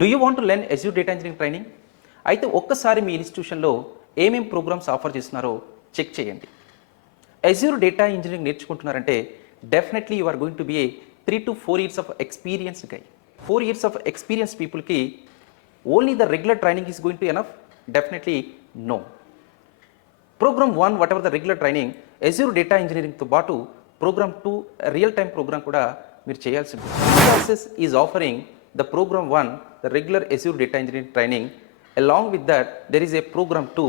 Do you want to learn Azure Data Engineering training? అయితే ఒక్కసారి మీ ఇన్స్టిట్యూషన్లో ఏమేం ప్రోగ్రామ్స్ ఆఫర్ చేస్తున్నారో చెక్ చేయండి. Azure Data Engineering నేర్చుకుంటున్నారంటే definitely you are going to be a 3 to 4 years of experience guy. 4 years of experience people ki only the regular training is going to enough? Definitely no. Program 1 whatever the regular training Azure Data Engineering తో పాటు Program 2 real time programme కూడా మీరు చేయాల్సి ఉంటుంది. Process is offering the Program 1 the regular Azure Data Engineering training. Along with that there is a Program 2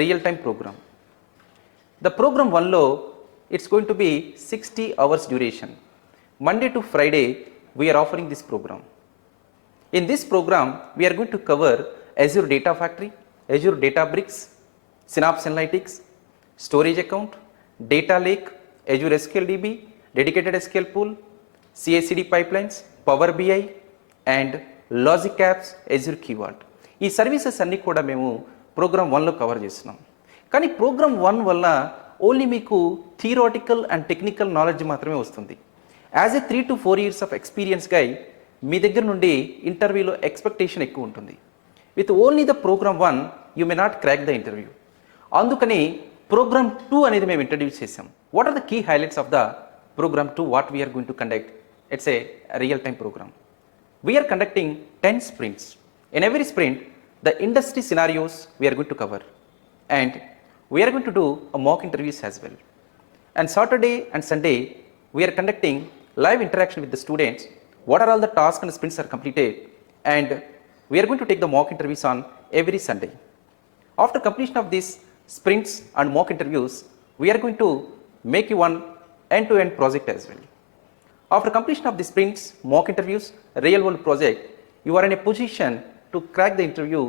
real time program. The Program 1 లో it's going to be 60 hours duration. Monday to Friday we are offering this program. In this program we are going to cover Azure Data Factory, Azure Databricks, Synapse Analytics, storage account, data lake, Azure SQL DB, dedicated SQL pool, CICD Pipelines, Power BI and Logic Apps, Azure Key Vault. ఈ services అన్నీ కూడా మేము programme 1లో cover చేస్తున్నాం. కానీ programme 1 వల్ల only మీకు theoretical and technical knowledge మాత్రమే వస్తుంది. As a 3 to 4 years of experience guy మీ దగ్గర నుండి ఇంటర్వ్యూలో ఎక్స్పెక్టేషన్ ఎక్కువ ఉంటుంది. With only the programme 1 you may not crack the interview. అందుకని ప్రోగ్రామ్ 2 అనేది మేము ఇంట్రడ్యూస్ చేసాం. What are the key highlights of the programme 2 what we are going to conduct? It's a real time programme. We are conducting 10 sprints. In every sprint the industry scenarios we are going to cover and we are going to do a mock interviews as well. And Saturday and Sunday we are conducting live interaction with the students. What are all the tasks and sprints are completed, and we are going to take the mock interviews on every Sunday. After completion of these sprints and mock interviews we are going to make you one end-to-end project as well. After completion of the sprints, mock interviews, real world project, you are in a position to crack the interview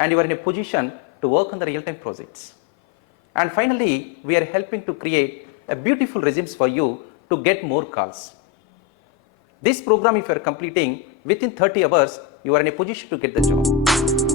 and you are in a position to work on the real time projects. And finally we are helping to create a beautiful resumes for you to get more calls. This program if you are completing within 30 hours you are in a position to get the job.